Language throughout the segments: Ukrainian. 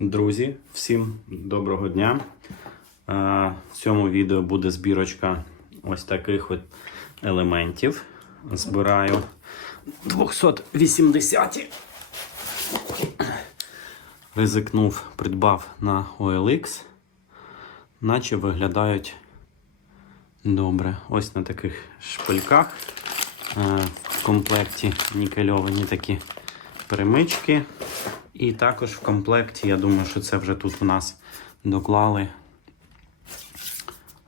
Друзі, всім доброго дня. Е, В цьому відео буде збірочка ось таких от елементів. Збираю 280. Ризикнув, придбав на OLX. Наче виглядають добре. Ось на таких шпильках. Е, В комплекті нікельовані такі перемички. І також в комплекті, я думаю, що це вже тут в нас доклали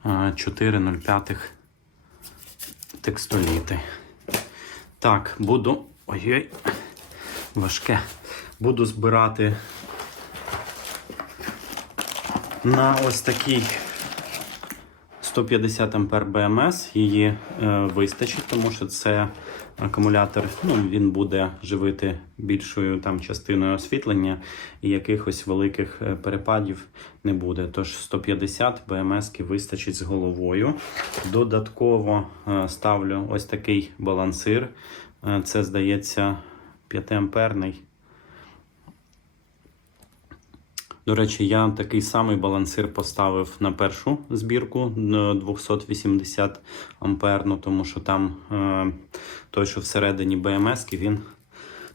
е, 4,05 текстоліти. Так, буду. Ой-ой, важке. Буду збирати на ось такий 150 ампер БМС. Її е, вистачить, тому що це акумулятор. Ну, він буде живити більшою там частиною освітлення і якихось великих е, перепадів не буде. Тож 150 БМС вистачить з головою. Додатково е, ставлю ось такий балансир. Е, Це здається 5 амперний. До речі, я такий самий балансир поставив на першу збірку е, 280 амперну, тому що там е, той, що всередині БМС, він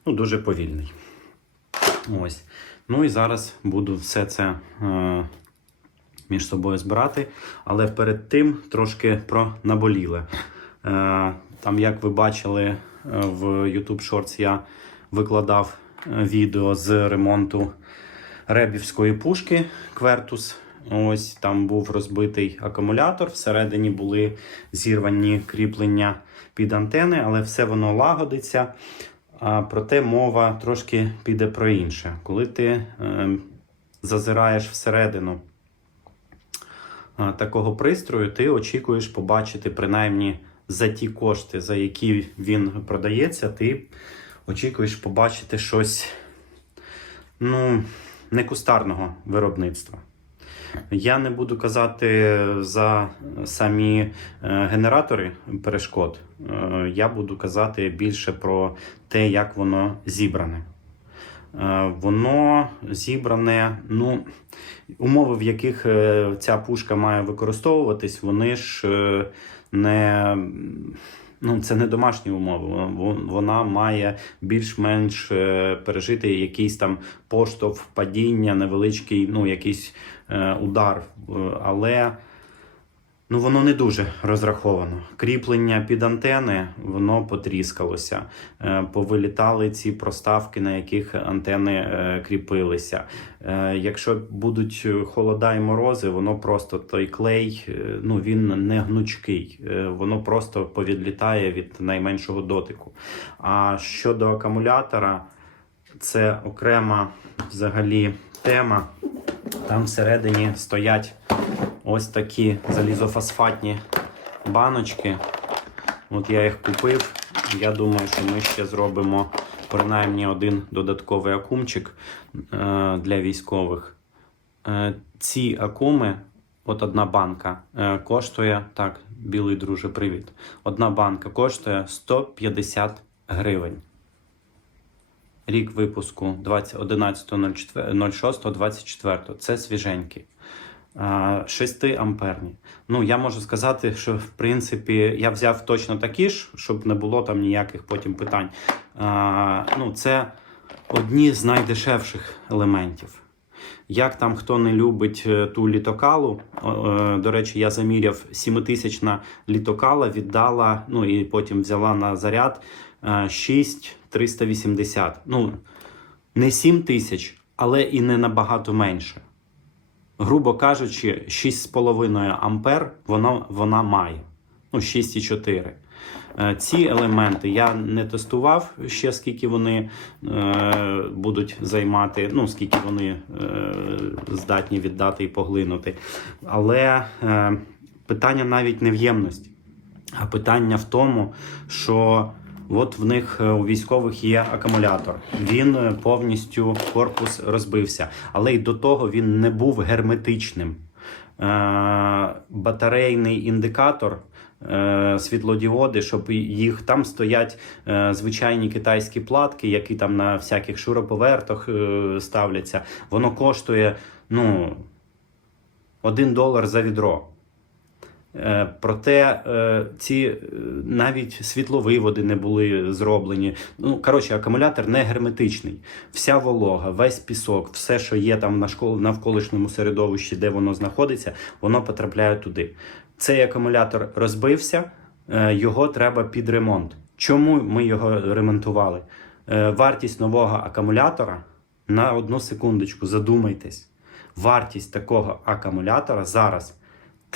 ну, дуже повільний. Ось. Ну і зараз буду все це е, між собою збирати. Але перед тим трошки про наболіле. Е, там, як ви бачили е, в YouTube Shorts, я викладав е, відео з ремонту ребівської пушки Квертус. Ось там був розбитий акумулятор. Всередині були зірвані кріплення під антени, але все воно лагодиться. А, проте мова трошки піде про інше. Коли ти е, зазираєш всередину е, такого пристрою, ти очікуєш побачити принаймні за ті кошти, за які він продається, ти очікуєш побачити щось. Ну, не кустарного виробництва. Я не буду казати за самі е, генератори перешкод. Е, Я буду казати більше про те, як воно зібране. Е, Воно зібране, ну, умови, в яких ця пушка має використовуватись, вони ж не. Ну, це не домашні умови. Вон- Вона має більш-менш е, пережити якийсь там поштовх, падіння, невеличкий, ну, якийсь е, удар. Е, Але ну, воно не дуже розраховано. Кріплення під антени, воно потріскалося. Е, Повилітали ці проставки, на яких антени е, кріпилися. Е, Якщо будуть холода і морози, воно просто той клей, ну він не гнучкий, воно просто повідлітає від найменшого дотику. А щодо акумулятора, це окрема взагалі тема. Там всередині стоять ось такі залізофосфатні баночки. От я їх купив. Я думаю, що ми ще зробимо принаймні один додатковий акумчик е, для військових. Е, ці акуми, от одна банка, е, коштує так, білий друже, привіт. Одна банка коштує 150 гривень. Рік випуску 11.06.24. Це свіженький. 6 амперні. Ну, я можу сказати, що в принципі я взяв точно такі ж, щоб не було там ніяких потім питань. А, ну, це одні з найдешевших елементів. Як там хто не любить е, ту літокалу, е, до речі, я заміряв 7000 літокала, віддала, ну і потім взяла на заряд е, 6380. Ну, не 7 тисяч, але і не набагато менше. Грубо кажучи, 6,5 ампер вона, вона має. Ну, 6,4. Е, Ці елементи я не тестував ще, скільки вони е, будуть займати, ну, скільки вони е, здатні віддати і поглинути. Але е, питання навіть не в ємності, а питання в тому, що От в них е, у військових є акумулятор. Він е, повністю корпус розбився, але й до того він не був герметичним. Е, Батарейний індикатор світлодіоди, щоб їх там стоять звичайні китайські платки, які там на всяких шуруповертах ставляться. Воно коштує ну, 1 долар за відро. Е, Проте е, ці е, навіть світловиводи не були зроблені. Ну, коротше, акумулятор не герметичний. Вся волога, весь пісок, все, що є там на школ... навколишньому середовищі, де воно знаходиться, воно потрапляє туди. Цей акумулятор розбився, його треба під ремонт. Чому ми його ремонтували? Вартість нового акумулятора на одну секундочку, задумайтесь. Вартість такого акумулятора зараз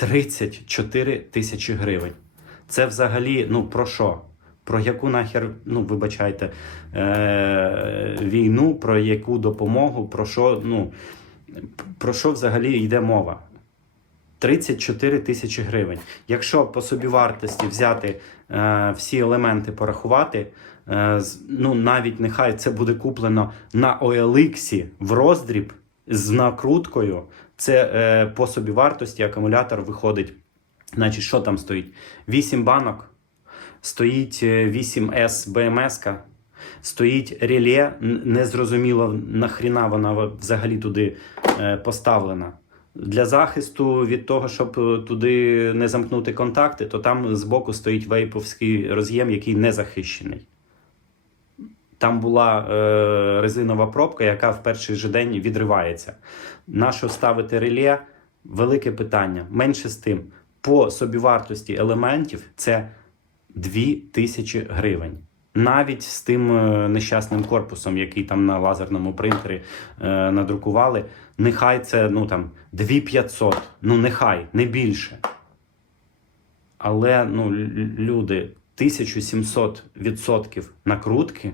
34 тисячі гривень. Це взагалі, ну про що? Про яку нахер, ну вибачайте, е- війну, про яку допомогу, про що, ну, про що взагалі йде мова? 34 тисячі гривень. Якщо по собівартості взяти е, всі елементи, порахувати, е, ну навіть нехай це буде куплено на OLX в роздріб з накруткою, це е, по собівартості акумулятор виходить. Значить, що там стоїть? 8 банок, стоїть е, 8С БМС, стоїть реле, незрозуміло нахріна вона взагалі туди е, поставлена. Для захисту від того, щоб е, туди не замкнути контакти, то там збоку стоїть вейповський роз'єм, який не захищений. Там була е, резинова пробка, яка в перший же день відривається. Нащо ставити реле? Велике питання. Менше з тим, по собівартості елементів це 2000 гривень. Навіть з тим е, нещасним корпусом, який там на лазерному принтері е, надрукували, нехай це ну там 2500, ну нехай, не більше. Але ну, люди, 1700% накрутки,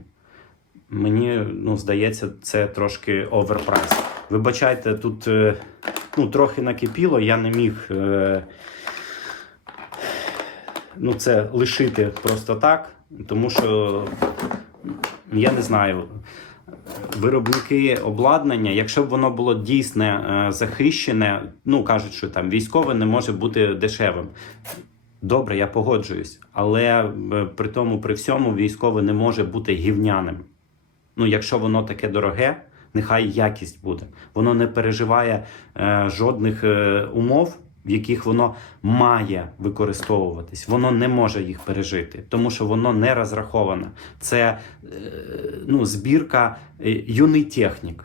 мені ну, здається, це трошки оверпрайс. Вибачайте, тут е, ну, трохи накипіло, я не міг е, ну, це лишити просто так, тому що я не знаю. Виробники обладнання, якщо б воно було дійсне е, захищене, ну кажуть, що там військове не може бути дешевим. Добре, я погоджуюсь, але при тому, при всьому, військове не може бути гівняним. Ну, якщо воно таке дороге, нехай якість буде. Воно не переживає е, жодних е, умов, в яких воно має використовуватись. Воно не може їх пережити, тому що воно не розраховане. Це е, ну, збірка е, юний технік.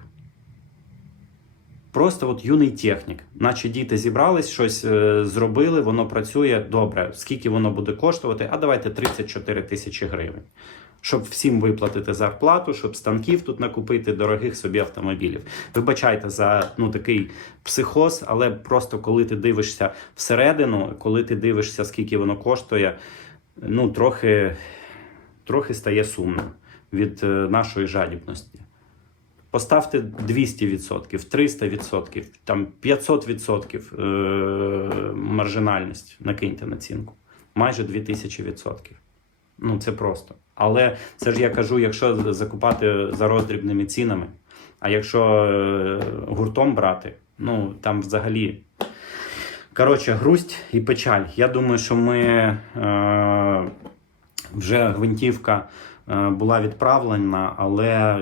Просто от юний технік. Наче діти зібрались, щось е, зробили, воно працює добре. Скільки воно буде коштувати? А давайте 34 тисячі гривень. Щоб всім виплатити зарплату, щоб станків тут накупити дорогих собі автомобілів. Вибачайте за ну такий психоз, але просто коли ти дивишся всередину, коли ти дивишся, скільки воно коштує, ну трохи, трохи стає сумно від е, нашої жадібності. Поставте 200%, 300%, там 500% е, маржинальність накиньте націнку. Майже 2000%. Ну, це просто. Але це ж я кажу, якщо закупати за роздрібними цінами, а якщо е, гуртом брати, ну там взагалі. Коротше, грусть і печаль. Я думаю, що ми е, вже гвинтівка е, була відправлена, але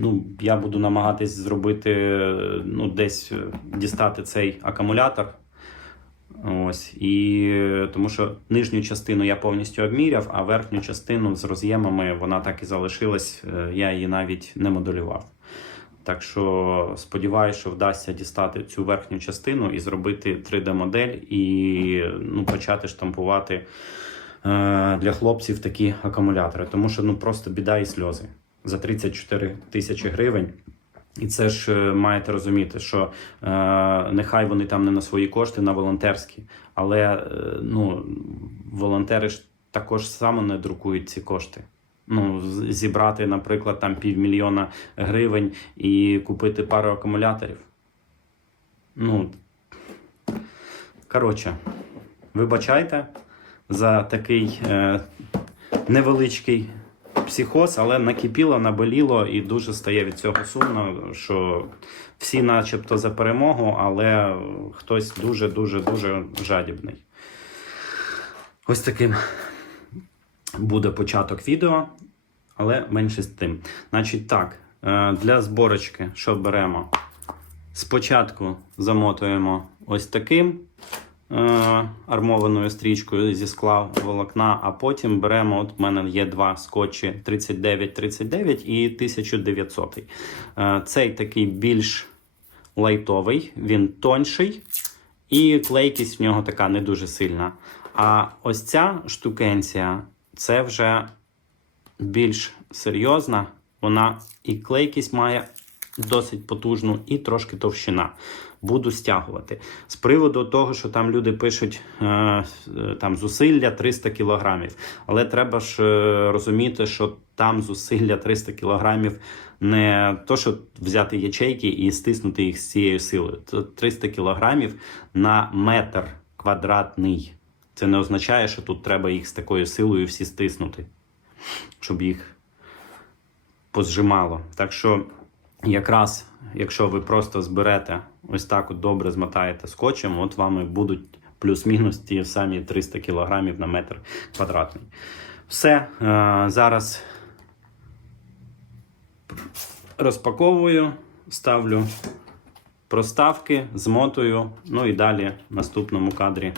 ну, я буду намагатись зробити, е, ну, десь е, дістати цей акумулятор. Ось і е, тому що нижню частину я повністю обміряв, а верхню частину з роз'ємами вона так і залишилась. е, Я її навіть не моделював. Так що сподіваюся, що вдасться дістати цю верхню частину і зробити 3D-модель і ну, почати штампувати е, для хлопців такі акумулятори. Тому що ну просто біда і сльози за 34 тисячі гривень. І це ж е, маєте розуміти, що е, нехай вони там не на свої кошти, на волонтерські, але е, ну, волонтери ж також само не друкують ці кошти. Ну, зібрати, наприклад, там півмільйона гривень і купити пару акумуляторів. Ну, коротше, вибачайте за такий е, невеличкий психоз, але накипіло, наболіло і дуже стає від цього сумно, що всі начебто за перемогу, але хтось дуже-дуже дуже жадібний. Ось таким буде початок відео, але менше з тим. Значить, так, е, для зборочки, що беремо? Спочатку замотуємо ось таким армованою стрічкою зі скла волокна, а потім беремо, от в мене є два скотчі 3939 і 1900. Е, цей такий більш лайтовий, він тонший, і клейкість в нього така не дуже сильна. А ось ця штукенція це вже більш серйозна. Вона і клейкість має досить потужну, і трошки товщина. Буду стягувати. З приводу того, що там люди пишуть е, е, там зусилля 300 кілограмів. Але треба ж е, розуміти, що там зусилля 300 кілограмів не то, що взяти ячейки і стиснути їх з цією силою. Це 300 кілограмів на метр квадратний. Це не означає, що тут треба їх з такою силою всі стиснути, щоб їх позжимало. Так що, якраз, якщо ви просто зберете ось так от добре змотаєте скотчем, от вам і будуть плюс-мінус ті самі 300 кілограмів на метр квадратний. Все, е, зараз розпаковую, ставлю проставки, змотую, ну і далі в наступному кадрі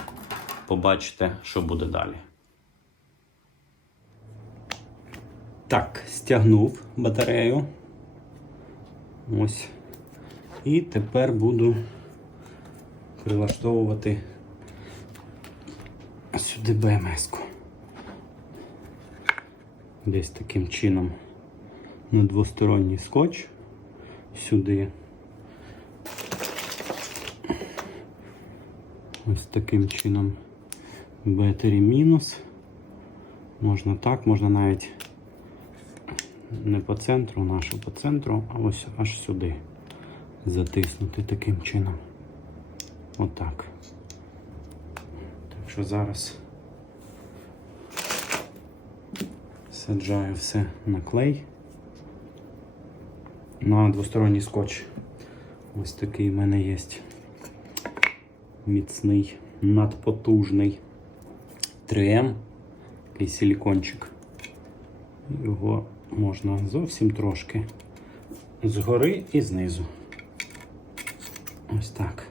побачите, що буде далі. Так, стягнув батарею. Ось. І тепер буду прилаштовувати сюди БМС-ку. Десь таким чином на двосторонній скотч сюди. Ось таким чином бетері мінус. Можна так, можна навіть не по центру, нашу по центру, а ось аж сюди затиснути таким чином. Отак. Так що зараз саджаю все на клей. На двосторонній скотч. Ось такий в мене є міцний, надпотужний 3М, такий силікончик. Його можна зовсім трошки згори і знизу. Ось так.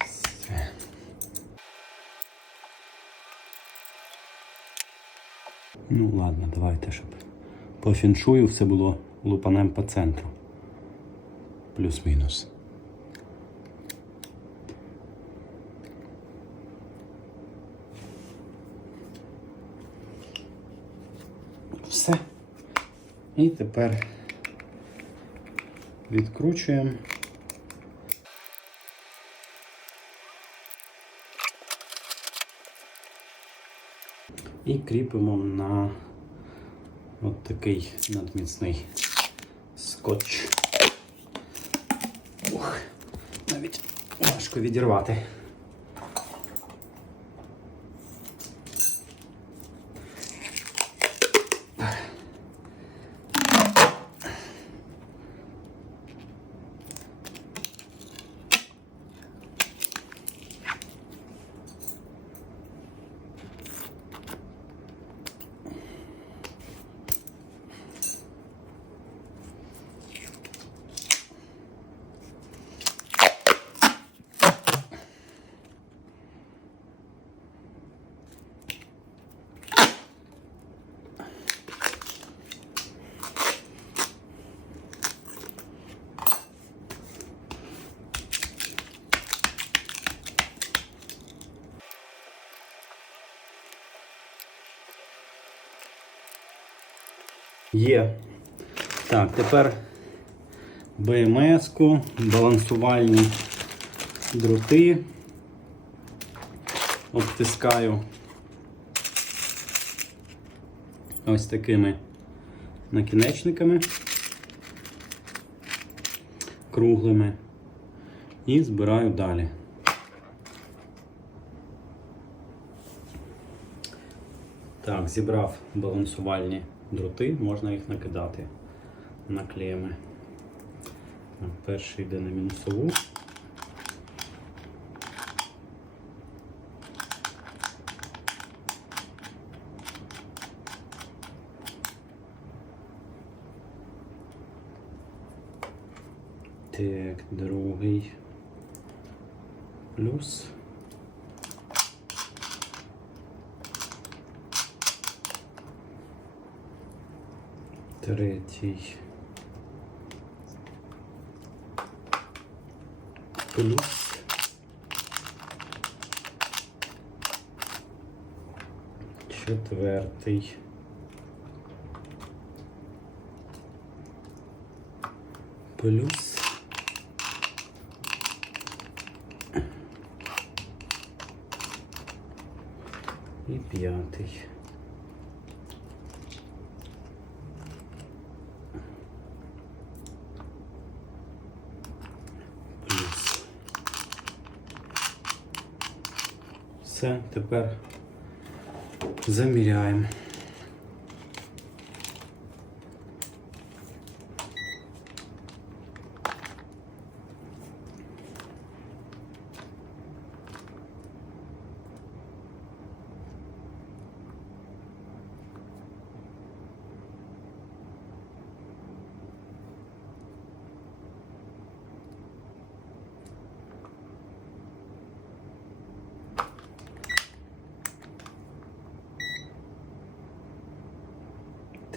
Все. Ну ладно, давайте, щоб по фіншую все було лупанем по центру. Плюс-мінус. Все. І тепер відкручуємо. І кріпимо на от такий надміцний скотч. Ух, навіть важко відірвати. Є. Так, тепер БМС-ку, балансувальні дроти. Обтискаю ось такими накінечниками, круглими і збираю далі. Так, зібрав балансувальні дроти, можна їх накидати на клеми. Перший йде на мінусову. Так, другий плюс. Третій. Плюс. Четвертий. Плюс. І п'ятий. Плюс. Все, тепер заміряємо.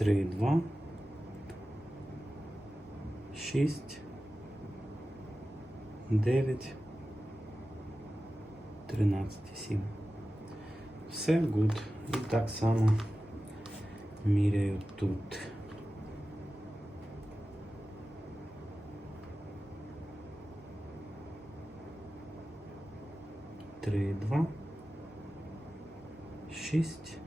Три, два, шість, дев'ять, тринадцять, сім. Все гуд. І так само міряю тут. Три, два, шість.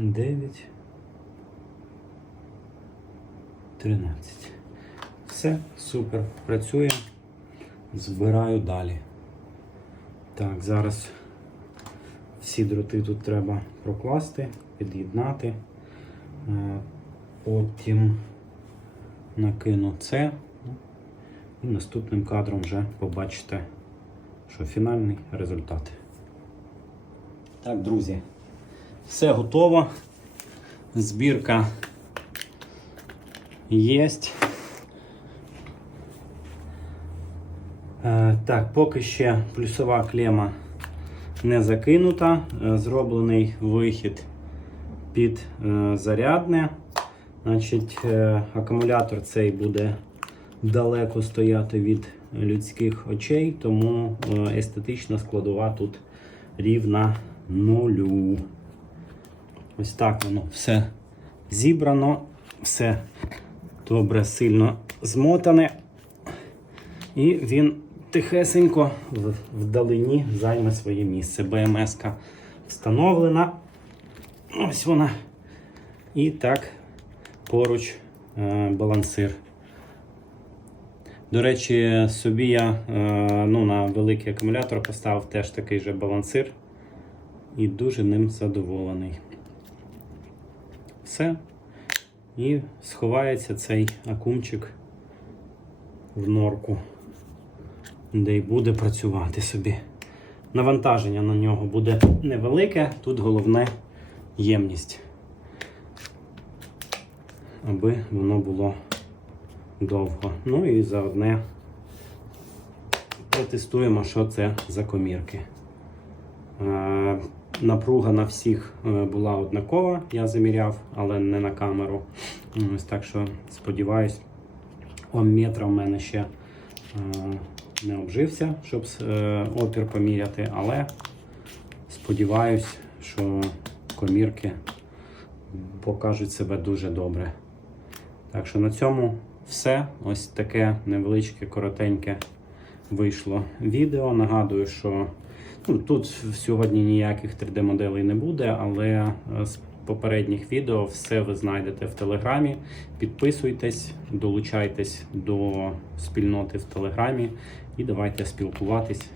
Дев'ять. Тринадцять. Все, супер. Працює. Збираю далі. Так, зараз всі дроти тут треба прокласти, під'єднати. Е, Потім накину це. І наступним кадром вже побачите, що фінальний результат. Так, друзі, все готово. Збірка є. Е, Так, поки ще плюсова клема не закинута. Е, Зроблений вихід під е, зарядне. Значить, акумулятор цей буде далеко стояти від людських очей, тому естетична складова тут рівна нулю. Ось так воно все зібрано, все добре сильно змотане. І він тихесенько вдалині займе своє місце. БМС-ка встановлена. Ось вона. І так поруч е, балансир. До речі, собі я е, ну, на великий акумулятор поставив теж такий же балансир і дуже ним задоволений. Все. І сховається цей акумчик в норку, де й буде працювати собі. Навантаження на нього буде невелике, тут головне ємність, аби воно було довго. Ну і заодне протестуємо, що це за комірки. Напруга на всіх е, була однакова, я заміряв, але не на камеру. Ось так що сподіваюсь, омметра в мене ще е, не обжився, щоб е, опір поміряти, але сподіваюсь, що комірки покажуть себе дуже добре. Так що на цьому все. Ось таке невеличке, коротеньке вийшло відео. Нагадую, що ну, тут сьогодні ніяких 3D-моделей не буде, але е, з попередніх відео все ви знайдете в Телеграмі. Підписуйтесь, долучайтесь до спільноти в Телеграмі і давайте спілкуватись.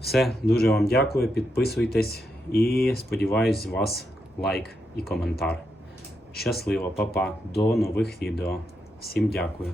Все, дуже вам дякую. Підписуйтесь і сподіваюсь, вас лайк і коментар. Щасливо, папа, до нових відео. Всім дякую.